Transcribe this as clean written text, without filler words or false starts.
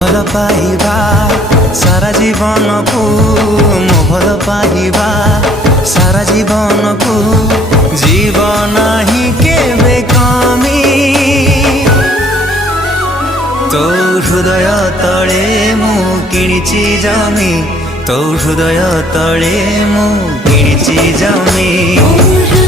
ଭଲ ପାଇବା ସାରା ଜୀବନକୁ ମୁଁ ଭଲ ପାଇବା ସାରା ଜୀବନକୁ ଯିବ ନାହିଁ କେବେ କମି ତୋ ହୃଦୟ ତଳେ ମୁଁ କିଣିଛି ଜମି ତୋ ହୃଦୟ ତଳେ ମୁଁ କିଣିଛି ଜମି।